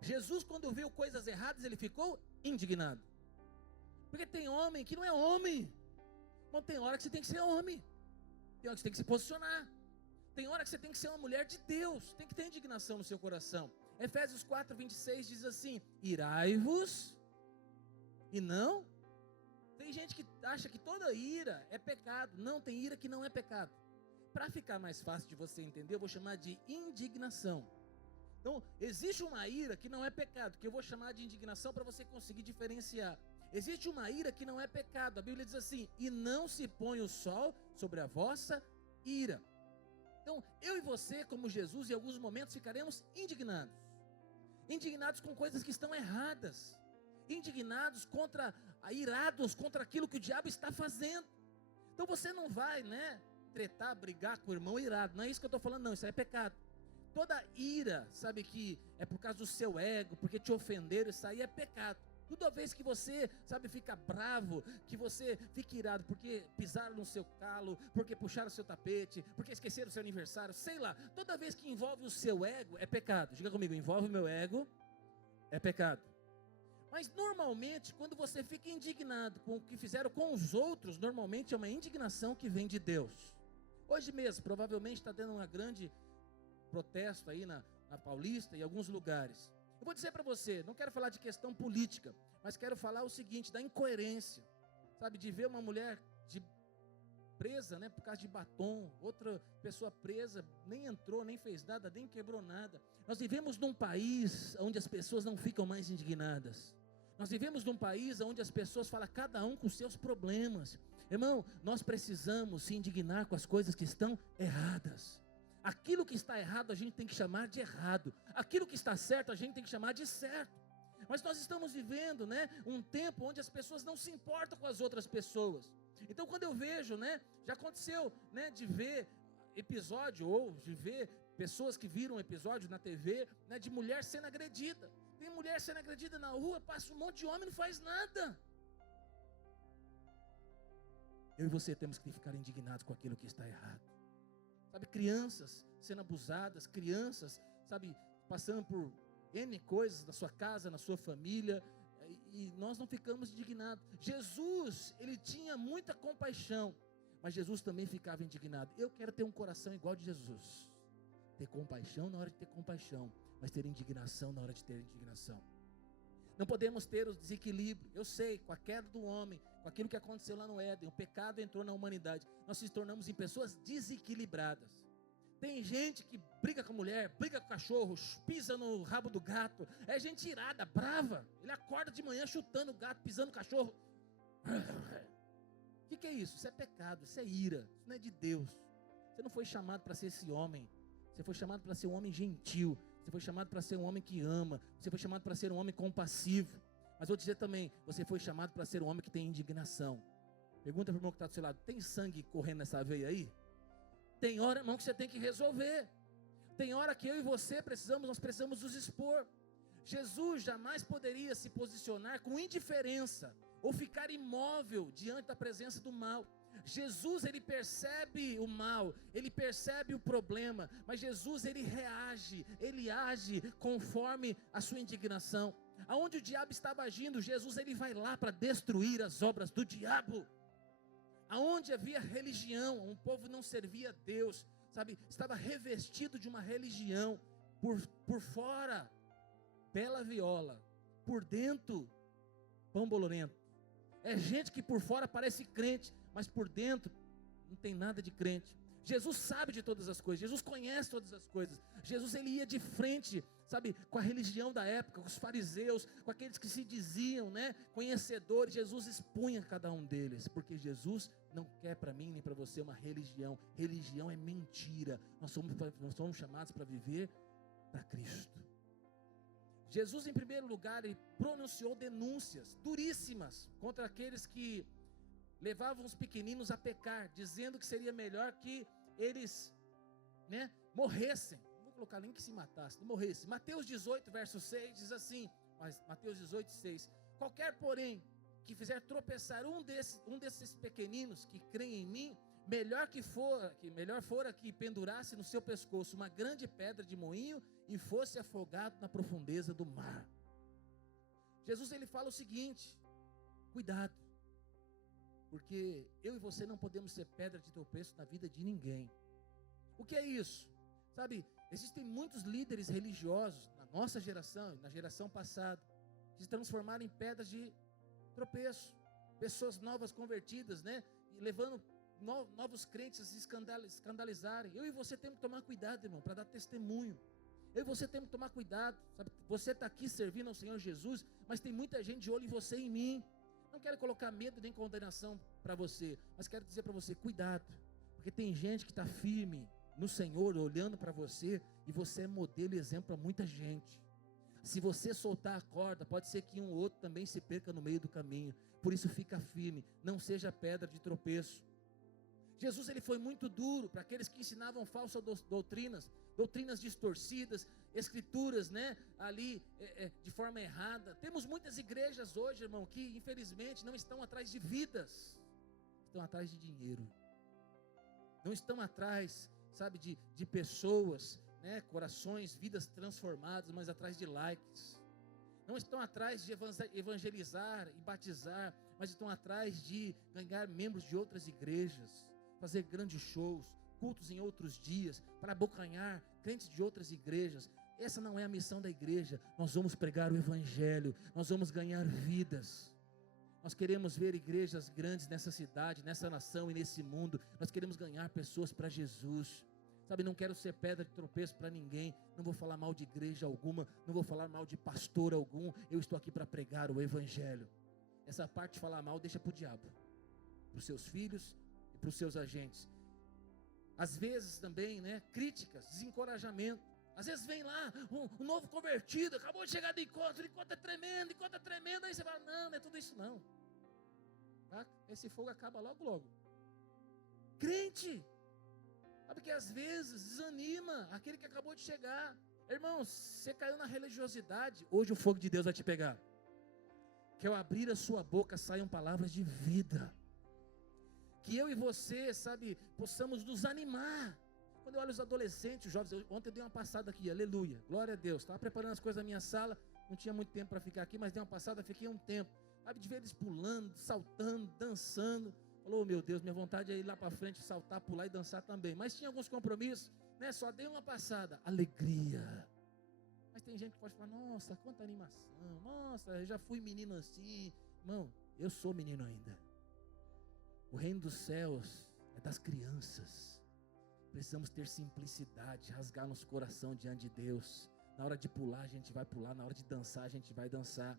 Jesus, quando viu coisas erradas, ele ficou indignado. Porque tem homem que não é homem. Bom, tem hora que você tem que ser homem. Tem hora que você tem que se posicionar. Tem hora que você tem que ser uma mulher de Deus. Tem que ter indignação no seu coração. Efésios 4:26 diz assim: irai-vos e não. Tem gente que acha que toda ira é pecado. Não, tem ira que não é pecado. Para ficar mais fácil de você entender, eu vou chamar de indignação. Então, existe uma ira que não é pecado, que eu vou chamar de indignação para você conseguir diferenciar. Existe uma ira que não é pecado. A Bíblia diz assim: e não se põe o sol sobre a vossa ira. Então, eu e você, como Jesus, em alguns momentos ficaremos indignados. Indignados com coisas que estão erradas. Indignados irados contra aquilo que o diabo está fazendo. Então você não vai, tretar, brigar com o irmão irado. Não é isso que eu estou falando, não. Isso aí é pecado. Toda ira, sabe, que é por causa do seu ego, porque te ofenderam, isso aí é pecado. Toda vez que você, sabe, fica bravo, que você fica irado, porque pisaram no seu calo, porque puxaram o seu tapete, porque esqueceram o seu aniversário, sei lá. Toda vez que envolve o seu ego, é pecado. Diga comigo, envolve o meu ego, é pecado. Mas normalmente, quando você fica indignado com o que fizeram com os outros, normalmente é uma indignação que vem de Deus. Hoje mesmo, provavelmente está tendo uma grande protesto aí na Paulista e em alguns lugares. Eu vou dizer para você, não quero falar de questão política, mas quero falar o seguinte, da incoerência, sabe, de ver uma mulher presa, por causa de batom, outra pessoa presa, nem entrou, nem fez nada, nem quebrou nada. Nós vivemos num país onde as pessoas não ficam mais indignadas. Nós vivemos num país onde as pessoas falam cada um com seus problemas. Irmão, nós precisamos se indignar com as coisas que estão erradas. Aquilo que está errado a gente tem que chamar de errado. Aquilo que está certo a gente tem que chamar de certo. Mas nós estamos vivendo, um tempo onde as pessoas não se importam com as outras pessoas. Então quando eu vejo, já aconteceu, de ver episódio ou de ver pessoas que viram episódio na TV, de mulher sendo agredida. Tem mulher sendo agredida na rua, passa um monte de homem e não faz nada. Eu e você temos que ficar indignados com aquilo que está errado. Sabe, crianças sendo abusadas, crianças, sabe, passando por N coisas na sua casa, na sua família, e nós não ficamos indignados. Jesus, ele tinha muita compaixão, mas Jesus também ficava indignado. Eu quero ter um coração igual de Jesus. Ter compaixão na hora de ter compaixão, mas ter indignação na hora de ter indignação. Não podemos ter o desequilíbrio. Eu sei, com a queda do homem, com aquilo que aconteceu lá no Éden, o pecado entrou na humanidade. Nós nos tornamos em pessoas desequilibradas. Tem gente que briga com a mulher, briga com o cachorro, pisa no rabo do gato. É gente irada, brava. Ele acorda de manhã chutando o gato, pisando no cachorro. O que é isso? Isso é pecado, isso é ira. Isso não é de Deus. Você não foi chamado para ser esse homem. Você foi chamado para ser um homem gentil. Você foi chamado para ser um homem que ama. Você foi chamado para ser um homem compassivo. Mas vou dizer também, você foi chamado para ser um homem que tem indignação. Pergunta para o irmão que está do seu lado, tem sangue correndo nessa veia aí? Tem hora, irmão, que você tem que resolver. Tem hora que eu e você nós precisamos nos expor. Jesus jamais poderia se posicionar com indiferença ou ficar imóvel diante da presença do mal. Jesus, ele percebe o mal, ele percebe o problema, mas Jesus, ele reage, ele age conforme a sua indignação. Aonde o diabo estava agindo, Jesus, ele vai lá para destruir as obras do diabo. Aonde havia religião, um povo não servia a Deus, sabe, estava revestido de uma religião, por fora, bela viola, por dentro, pão bolorento. É gente que por fora parece crente, mas por dentro não tem nada de crente. Jesus sabe de todas as coisas, Jesus conhece todas as coisas. Jesus, ele ia de frente, sabe, com a religião da época, com os fariseus, com aqueles que se diziam, né, conhecedores. Jesus expunha cada um deles, porque Jesus não quer para mim nem para você uma religião. Religião é mentira. Nós somos chamados para viver para Cristo. Jesus, em primeiro lugar, ele pronunciou denúncias duríssimas contra aqueles que levavam os pequeninos a pecar, dizendo que seria melhor que eles, né, morressem. Não vou colocar nem que se matassem, morressem. Mateus 18, verso 6 diz assim, Mateus 18, 6: qualquer, porém, que fizer tropeçar um desses pequeninos que creem em mim, melhor fora que pendurasse no seu pescoço uma grande pedra de moinho e fosse afogado na profundeza do mar. Jesus, ele fala o seguinte: cuidado, porque eu e você não podemos ser pedra de tropeço na vida de ninguém. O que é isso? Sabe, existem muitos líderes religiosos na nossa geração e na geração passada que se transformaram em pedras de tropeço. Pessoas novas convertidas, né? E levando novos crentes a se escandalizarem. Eu e você temos que tomar cuidado, irmão, para dar testemunho. Eu e você temos que tomar cuidado, sabe? Você está aqui servindo ao Senhor Jesus, mas tem muita gente de olho em você e em mim. Não quero colocar medo nem condenação para você, mas quero dizer para você: cuidado, porque tem gente que está firme no Senhor, olhando para você, e você é modelo e exemplo para muita gente. Se você soltar a corda, pode ser que um ou outro também se perca no meio do caminho. Por isso, fica firme, não seja pedra de tropeço. Jesus, ele foi muito duro para aqueles que ensinavam falsas doutrinas distorcidas, escrituras, né, ali de forma errada. Temos muitas igrejas hoje, irmão, que infelizmente não estão atrás de vidas, estão atrás de dinheiro. Não estão atrás, sabe, de pessoas, né, corações, vidas transformadas, mas atrás de likes. Não estão atrás de evangelizar e batizar, mas estão atrás de ganhar membros de outras igrejas, fazer grandes shows, cultos em outros dias, para abocanhar crentes de outras igrejas. Essa não é a missão da igreja. Nós vamos pregar o evangelho, nós vamos ganhar vidas. Nós queremos ver igrejas grandes nessa cidade, nessa nação e nesse mundo. Nós queremos ganhar pessoas para Jesus. Sabe, não quero ser pedra de tropeço para ninguém. Não vou falar mal de igreja alguma, não vou falar mal de pastor algum. Eu estou aqui para pregar o evangelho. Essa parte de falar mal deixa para o diabo, para os seus filhos e para os seus agentes. Às vezes também, né, críticas, desencorajamento. Às vezes vem lá um novo convertido, acabou de chegar do encontro, o encontro é tremendo, aí você fala: não é tudo isso não, tá? Esse fogo acaba logo. Crente, sabe que às vezes desanima aquele que acabou de chegar. Irmão, você caiu na religiosidade, hoje o fogo de Deus vai te pegar. Que ao abrir a sua boca saiam palavras de vida. Que eu e você, sabe, possamos nos animar. Quando eu olho os adolescentes, os jovens, ontem eu dei uma passada aqui, aleluia, glória a Deus. Estava preparando as coisas na minha sala, não tinha muito tempo para ficar aqui, mas dei uma passada, fiquei um tempo. Sabe, de ver eles pulando, saltando, dançando. Falou: meu Deus, minha vontade é ir lá para frente, saltar, pular e dançar também. Mas tinha alguns compromissos, né? Só dei uma passada, alegria. Mas tem gente que pode falar: nossa, quanta animação, nossa, eu já fui menino assim. Irmão, eu sou menino ainda. O reino dos céus é das crianças. Precisamos ter simplicidade, rasgar nosso coração diante de Deus. Na hora de pular, a gente vai pular. Na hora de dançar, a gente vai dançar.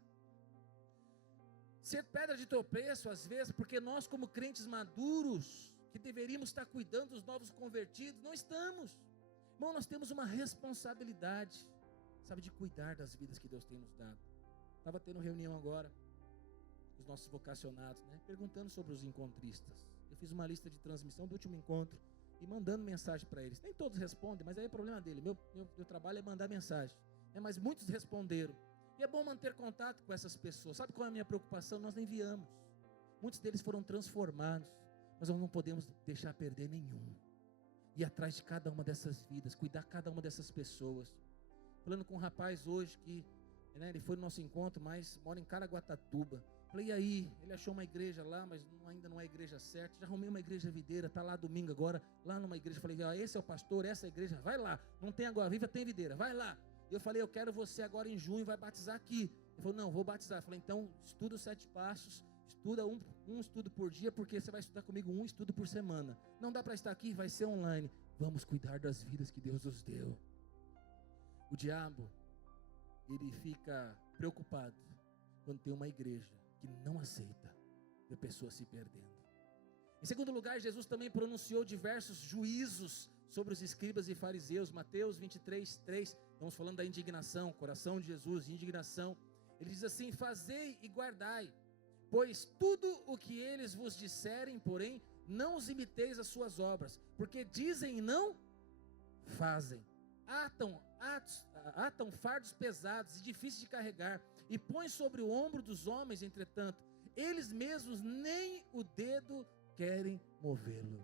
Ser pedra de tropeço, às vezes, porque nós, como crentes maduros, que deveríamos estar cuidando dos novos convertidos, não estamos. Irmão, nós temos uma responsabilidade, sabe, de cuidar das vidas que Deus tem nos dado. Estava tendo reunião agora, os nossos vocacionados, né, perguntando sobre os encontristas. Eu fiz uma lista de transmissão do último encontro e mandando mensagem para eles. Nem todos respondem, mas aí é problema dele. Meu trabalho é mandar mensagem, né, mas muitos responderam. E é bom manter contato com essas pessoas. Sabe qual é a minha preocupação? Nós enviamos. Muitos deles foram transformados, mas nós não podemos deixar perder nenhum. Ir atrás de cada uma dessas vidas, cuidar de cada uma dessas pessoas. Falando com um rapaz hoje que, né, ele foi no nosso encontro, mas mora em Caraguatatuba. Falei: e aí? Ele achou uma igreja lá, mas ainda não é a igreja certa. Já arrumei uma igreja videira, está lá domingo agora, lá numa igreja. Falei: ó, esse é o pastor, essa é a igreja, vai lá. Não tem Água Viva, tem videira, vai lá. Eu falei: eu quero você agora em junho, vai batizar aqui. Ele falou: não, vou batizar. Eu falei: então estuda os 7 passos, estuda um estudo por dia, porque você vai estudar comigo um estudo por semana. Não dá para estar aqui, vai ser online. Vamos cuidar das vidas que Deus nos deu. O diabo, ele fica preocupado quando tem uma igreja que não aceita ver pessoas se perdendo. Em segundo lugar, Jesus também pronunciou diversos juízos sobre os escribas e fariseus. Mateus 23, 3, estamos falando da indignação, coração de Jesus, indignação. Ele diz assim: fazei e guardai, pois tudo o que eles vos disserem, porém, não os imiteis as suas obras, porque dizem e não fazem. Atam fardos pesados e difíceis de carregar, e põem sobre o ombro dos homens, entretanto, eles mesmos nem o dedo querem movê-lo.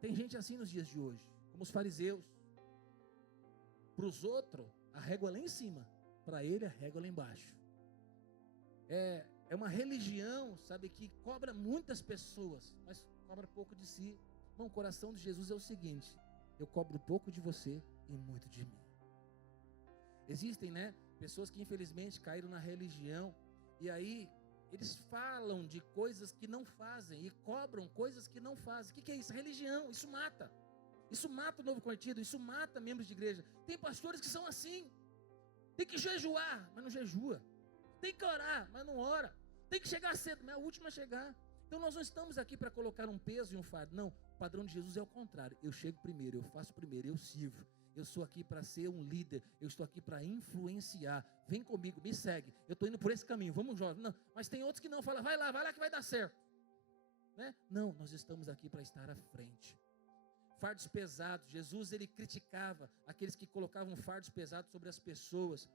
Tem gente assim nos dias de hoje, como os fariseus. Para os outros, a régua lá em cima, para ele a régua lá embaixo. É uma religião, sabe, que cobra muitas pessoas, mas cobra pouco de si. Irmão, o coração de Jesus é o seguinte: eu cobro pouco de você e muito de mim. Existem, pessoas que infelizmente caíram na religião, e aí eles falam de coisas que não fazem e cobram coisas que não fazem. O que é isso? Religião. Isso mata. Isso mata o novo convertido, isso mata membros de igreja. Tem pastores que são assim. Tem que jejuar, mas não jejua. Tem que orar, mas não ora. Tem que chegar cedo, mas é a última a chegar. Então nós não estamos aqui para colocar um peso e um fardo. Não, o padrão de Jesus é o contrário. Eu chego primeiro, eu faço primeiro, eu sirvo. Eu sou aqui para ser um líder. Eu estou aqui para influenciar. Vem comigo, me segue. Eu estou indo por esse caminho. Vamos, jovem. Não, mas tem outros que não. Falam, vai lá que vai dar certo. Não, nós estamos aqui para estar à frente. Fardos pesados. Jesus, ele criticava aqueles que colocavam fardos pesados sobre as pessoas.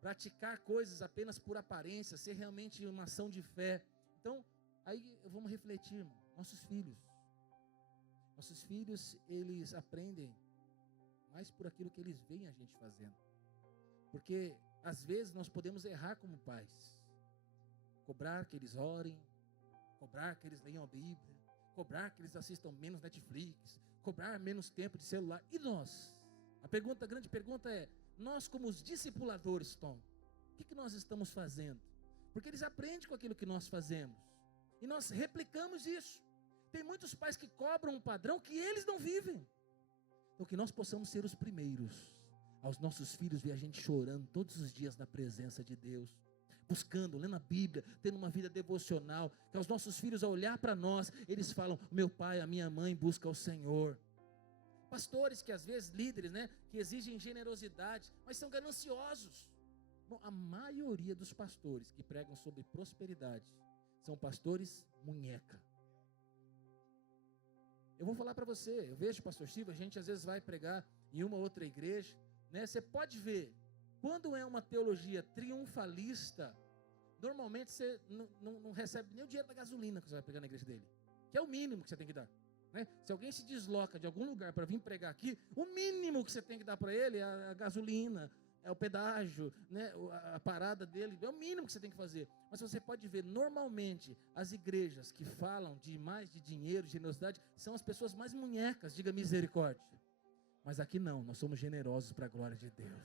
Praticar coisas apenas por aparência. Ser realmente uma ação de fé. Então, aí vamos refletir, irmão. Nossos filhos, eles aprendem mais por aquilo que eles veem a gente fazendo. Porque às vezes nós podemos errar como pais. Cobrar que eles orem, cobrar que eles leiam a Bíblia, cobrar que eles assistam menos Netflix, cobrar menos tempo de celular. E nós? A grande pergunta é: nós como os discipuladores, Tom, o que nós estamos fazendo? Porque eles aprendem com aquilo que nós fazemos. E nós replicamos isso. Tem muitos pais que cobram um padrão que eles não vivem. Então que nós possamos ser os primeiros aos nossos filhos ver a gente chorando todos os dias na presença de Deus, buscando, lendo a Bíblia, tendo uma vida devocional, que aos nossos filhos, ao olhar para nós, eles falam: meu pai, a minha mãe busca o Senhor. Pastores que às vezes, líderes, que exigem generosidade, mas são gananciosos. Bom, a maioria dos pastores que pregam sobre prosperidade são pastores munheca. Eu vou falar para você, eu vejo, pastor Silva, a gente às vezes vai pregar em uma outra igreja, você pode ver, quando é uma teologia triunfalista, normalmente você não recebe nem o dinheiro da gasolina que você vai pregar na igreja dele, que é o mínimo que você tem que dar. Se alguém se desloca de algum lugar para vir pregar aqui, o mínimo que você tem que dar para ele é a gasolina, é o pedágio, a parada dele, é o mínimo que você tem que fazer. Mas você pode ver, normalmente, as igrejas que falam de mais de dinheiro, de generosidade, são as pessoas mais munhecas, diga misericórdia. Mas aqui não, nós somos generosos para a glória de Deus.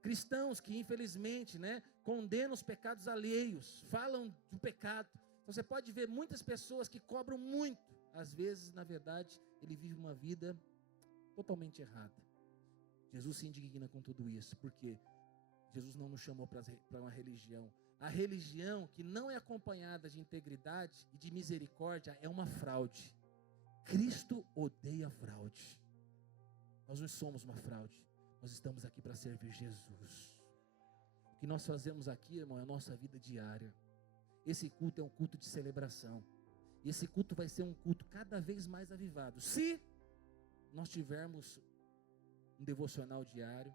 Cristãos que infelizmente, condenam os pecados alheios, falam do pecado. Então você pode ver muitas pessoas que cobram muito. Às vezes, na verdade, ele vive uma vida totalmente errada. Jesus se indigna com tudo isso, porque Jesus não nos chamou para uma religião. A religião que não é acompanhada de integridade e de misericórdia é uma fraude. Cristo odeia fraude. Nós não somos uma fraude. Nós estamos aqui para servir Jesus. O que nós fazemos aqui, irmão, é a nossa vida diária. Esse culto é um culto de celebração. E esse culto vai ser um culto cada vez mais avivado. Se nós tivermos um devocional diário,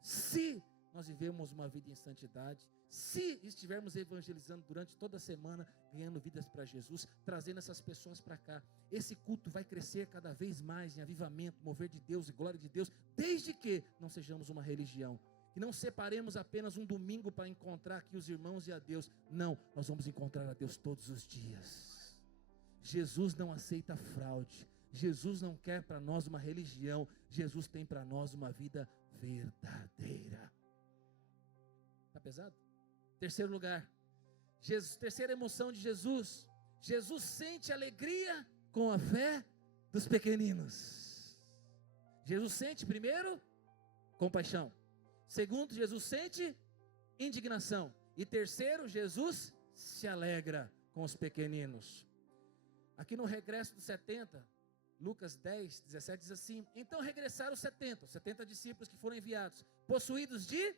se nós vivemos uma vida em santidade, se estivermos evangelizando durante toda a semana, ganhando vidas para Jesus, trazendo essas pessoas para cá, esse culto vai crescer cada vez mais em avivamento, mover de Deus e glória de Deus, desde que não sejamos uma religião, que não separemos apenas um domingo para encontrar aqui os irmãos e a Deus. Não, nós vamos encontrar a Deus todos os dias. Jesus não aceita fraude. Jesus não quer para nós uma religião. Jesus tem para nós uma vida verdadeira. Está pesado? Terceiro lugar, Terceira emoção de Jesus. Jesus sente alegria com a fé dos pequeninos. Jesus sente, primeiro, compaixão. Segundo, Jesus sente indignação. E terceiro, Jesus se alegra com os pequeninos. Aqui no regresso dos 70, Lucas 10, 17 diz assim: então regressaram os 70 discípulos que foram enviados, possuídos de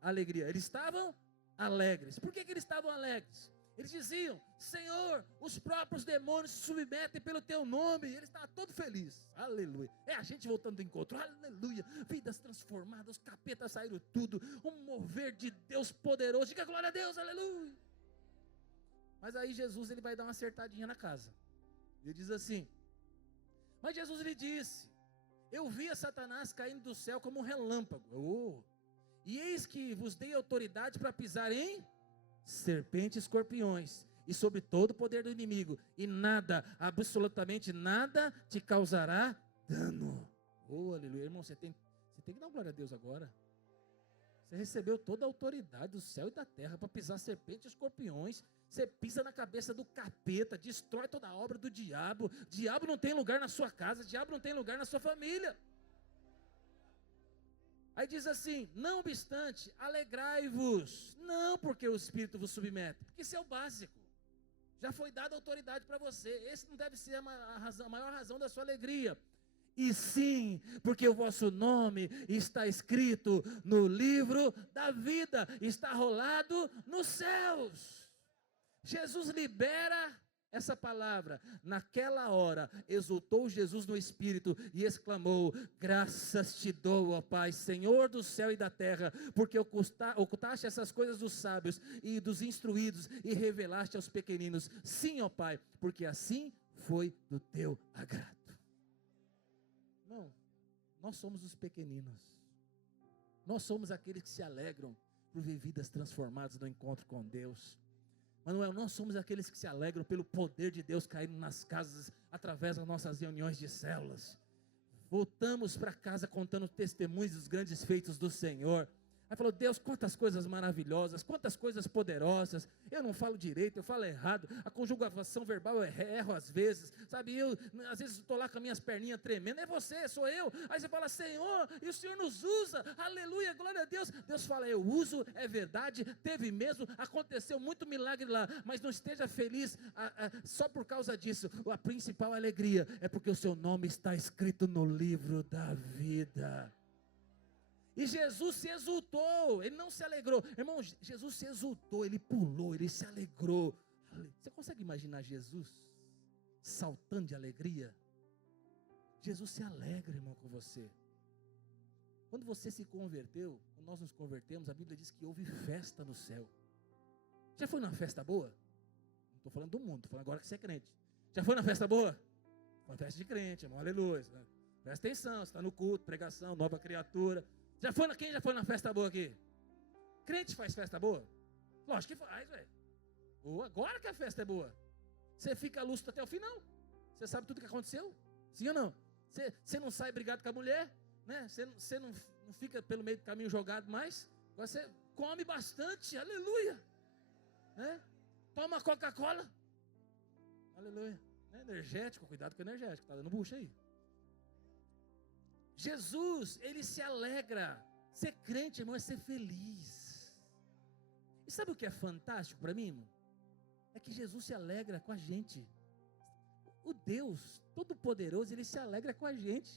alegria. Eles estavam alegres. Por que eles estavam alegres? Eles diziam: Senhor, os próprios demônios se submetem pelo teu nome. Eles estavam todos felizes. Aleluia. É a gente voltando do encontro. Aleluia. Vidas transformadas, os capetas saíram tudo. Um mover de Deus poderoso. Diga glória a Deus, aleluia. Mas aí Jesus, ele vai dar uma acertadinha na casa. Ele diz assim: mas Jesus lhe disse: eu via Satanás caindo do céu como um relâmpago. E eis que vos dei autoridade para pisar em serpentes e escorpiões, e sobre todo o poder do inimigo, e nada, absolutamente nada, te causará dano. Aleluia. Irmão, você tem que dar glória a Deus agora. Você recebeu toda a autoridade do céu e da terra para pisar serpentes e escorpiões. Você pisa na cabeça do capeta, destrói toda a obra do diabo. Diabo não tem lugar na sua casa, diabo não tem lugar na sua família. Aí diz assim: não obstante, alegrai-vos, não porque o Espírito vos submete, porque isso é o básico, já foi dada autoridade para você, esse não deve ser a maior razão da sua alegria, e sim, porque o vosso nome está escrito no livro da vida, está rolado nos céus. Jesus libera essa palavra. Naquela hora, exultou Jesus no Espírito e exclamou: graças te dou, ó Pai, Senhor do céu e da terra, porque ocultaste essas coisas dos sábios e dos instruídos e revelaste aos pequeninos. Sim, ó Pai, porque assim foi do teu agrado. Não, nós somos os pequeninos. Nós somos aqueles que se alegram por ver vidas transformadas no encontro com Deus. Manuel, nós somos aqueles que se alegram pelo poder de Deus caindo nas casas, através das nossas reuniões de células. Voltamos para casa contando testemunhos dos grandes feitos do Senhor. Aí falou: Deus, quantas coisas maravilhosas, quantas coisas poderosas. Eu não falo direito, eu falo errado. A conjugação verbal eu erro às vezes, sabe? Eu às vezes estou lá com as minhas perninhas tremendo. É você, sou eu. Aí você fala: Senhor, e o Senhor nos usa. Aleluia, glória a Deus. Deus fala: eu uso, é verdade, teve mesmo, aconteceu muito milagre lá. Mas não esteja feliz só por causa disso. A principal alegria é porque o seu nome está escrito no livro da vida. E Jesus se exultou, ele não se alegrou. Irmão, Jesus se exultou, ele pulou, ele se alegrou. Você consegue imaginar Jesus saltando de alegria? Jesus se alegra, irmão, com você. Quando você se converteu, quando nós nos convertemos, a Bíblia diz que houve festa no céu. Já foi numa festa boa? Não estou falando do mundo, estou falando agora que você é crente. Já foi na festa boa? Foi uma festa de crente, irmão, aleluia. Presta atenção, você está no culto, pregação, nova criatura. Quem já foi na festa boa aqui? Crente faz festa boa? Lógico que faz, velho. Agora que a festa é boa. Você fica lúcido até o final. Você sabe tudo o que aconteceu? Sim ou não? Você não sai brigado com a mulher, né? Você não fica pelo meio do caminho jogado mais. Você come bastante, aleluia. Né? Toma Coca-Cola. Aleluia. Energético, cuidado com o energético, tá dando bucha aí. Jesus, ele se alegra. Ser crente, irmão, é ser feliz. E sabe o que é fantástico para mim, irmão? É que Jesus se alegra com a gente. O Deus Todo-Poderoso, ele se alegra com a gente.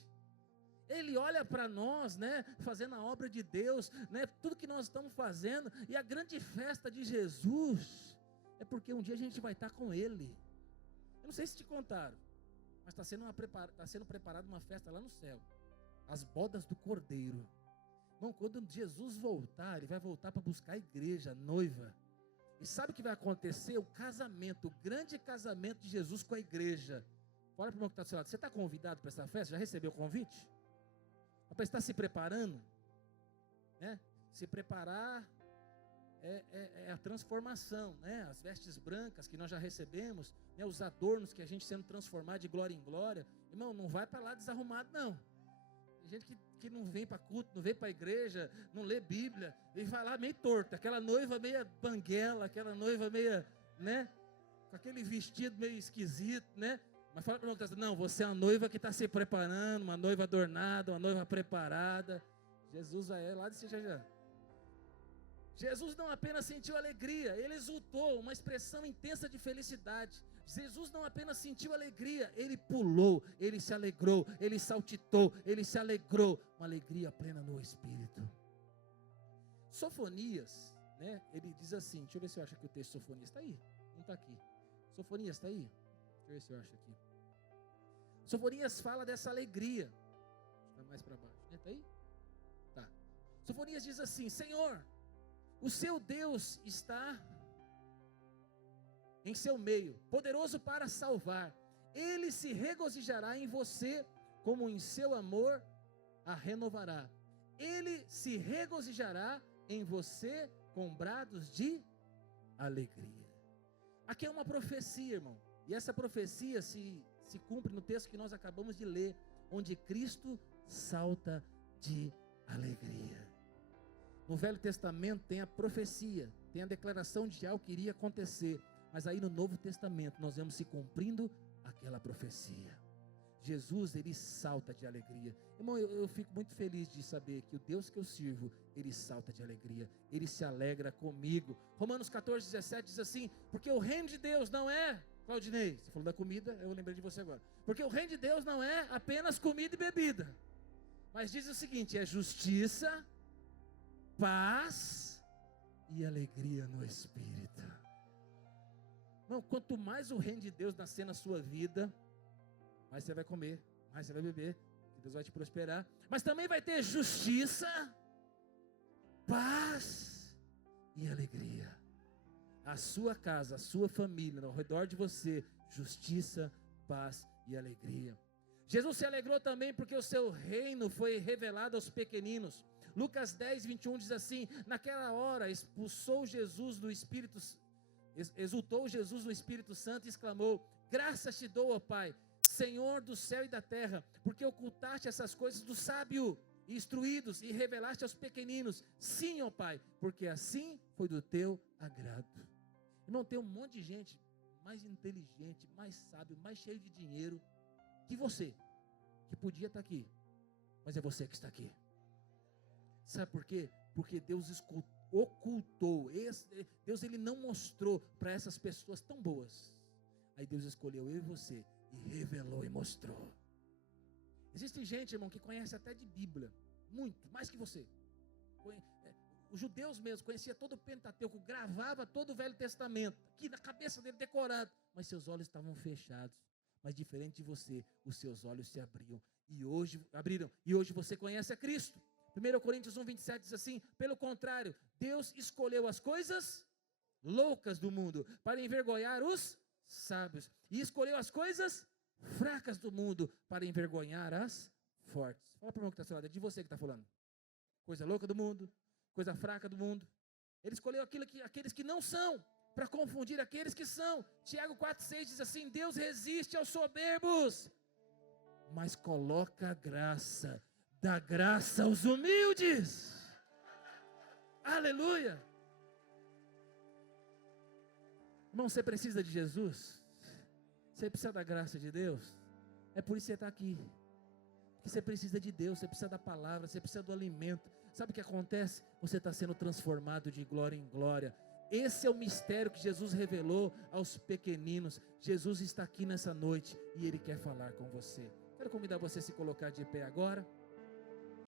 Ele olha para nós, né, fazendo a obra de Deus, né, tudo que nós estamos fazendo. E a grande festa de Jesus é porque um dia a gente vai estar com Ele. Eu não sei se te contaram, mas está sendo preparada uma festa lá no céu. As bodas do Cordeiro. Bom, quando Jesus voltar, ele vai voltar para buscar a igreja, a noiva. E sabe o que vai acontecer? O casamento, o grande casamento de Jesus com a igreja. Olha para o irmão que está do seu lado. Você está convidado para essa festa? Já recebeu o convite? Para estar se preparando? Né? Se preparar é a transformação, né? As vestes brancas que nós já recebemos, né? Os adornos que a gente sendo transformado de glória em glória. Irmão, não vai para lá desarrumado não. Tem gente que não vem para culto, não vem para a igreja, não lê Bíblia, e vai lá meio torta, aquela noiva meia banguela, aquela noiva meia, né? Com aquele vestido meio esquisito, né? Mas fala para o irmão, não, você é uma noiva que está se preparando, uma noiva adornada, uma noiva preparada. Jesus vai lá de já. Jesus não apenas sentiu alegria, ele exultou, uma expressão intensa de felicidade. Jesus não apenas sentiu alegria, ele pulou, ele se alegrou, ele saltitou, ele se alegrou, uma alegria plena no Espírito. Sofonias, né, ele diz assim, deixa eu ver se eu acho que o texto de Sofonias está aí, não está aqui. Sofonias está aí? Deixa eu ver se eu acho aqui. Sofonias fala dessa alegria, está mais para baixo, né? Está aí? Tá. Sofonias diz assim, Senhor, o seu Deus está em seu meio, poderoso para salvar. Ele se regozijará em você, como em seu amor a renovará. Ele se regozijará em você com brados de alegria. Aqui é uma profecia, irmão. E essa profecia se cumpre no texto que nós acabamos de ler, onde Cristo salta de alegria. No Velho Testamento tem a profecia, tem a declaração de algo que iria acontecer. Mas aí no Novo Testamento nós vemos se cumprindo aquela profecia. Jesus, ele salta de alegria. Irmão, eu fico muito feliz de saber que o Deus que eu sirvo, ele salta de alegria. Ele se alegra comigo. Romanos 14, 17 diz assim, porque o reino de Deus não é, Claudinei, você falou da comida, eu lembrei de você agora. Porque o reino de Deus não é apenas comida e bebida. Mas diz o seguinte, é justiça, paz e alegria no Espírito. Não, quanto mais o reino de Deus nascer na sua vida, mais você vai comer, mais você vai beber, Deus vai te prosperar. Mas também vai ter justiça, paz e alegria. A sua casa, a sua família, ao redor de você, justiça, paz e alegria. Jesus se alegrou também porque o seu reino foi revelado aos pequeninos. Lucas 10, 21 diz assim, naquela hora expulsou Jesus do Espírito Santo. Exultou Jesus no Espírito Santo e exclamou, graças te dou, ó Pai, Senhor do céu e da terra, porque ocultaste essas coisas dos sábios e instruídos e revelaste aos pequeninos. Sim, ó Pai, porque assim foi do teu agrado. Irmão, tem um monte de gente mais inteligente, mais sábio, mais cheio de dinheiro que você, que podia estar aqui, mas é você que está aqui. Sabe por quê? Porque Deus ocultou, Deus ele não mostrou para essas pessoas tão boas. Aí Deus escolheu eu e você e revelou e mostrou. Existe gente, irmão, que conhece até de Bíblia, muito, mais que você. Os judeus mesmo conheciam todo o Pentateuco, gravava todo o Velho Testamento, aqui na cabeça dele decorado, mas seus olhos estavam fechados. Mas diferente de você, os seus olhos se abriram e hoje você conhece a Cristo. 1 Coríntios 1, 27 diz assim, pelo contrário, Deus escolheu as coisas loucas do mundo para envergonhar os sábios, e escolheu as coisas fracas do mundo para envergonhar as fortes. Fala para o irmão que está ao seu lado, é de você que está falando. Coisa louca do mundo, coisa fraca do mundo. Ele escolheu aqueles que não são, para confundir aqueles que são. Tiago 4,6 diz assim, Deus resiste aos soberbos, mas coloca graça, dá graça aos humildes. Aleluia. Irmão, você precisa de Jesus? Você precisa da graça de Deus? É por isso que você está aqui. Porque você precisa de Deus, você precisa da palavra, você precisa do alimento. Sabe o que acontece? Você está sendo transformado de glória em glória. Esse é o mistério que Jesus revelou aos pequeninos. Jesus está aqui nessa noite e Ele quer falar com você. Quero convidar você a se colocar de pé agora.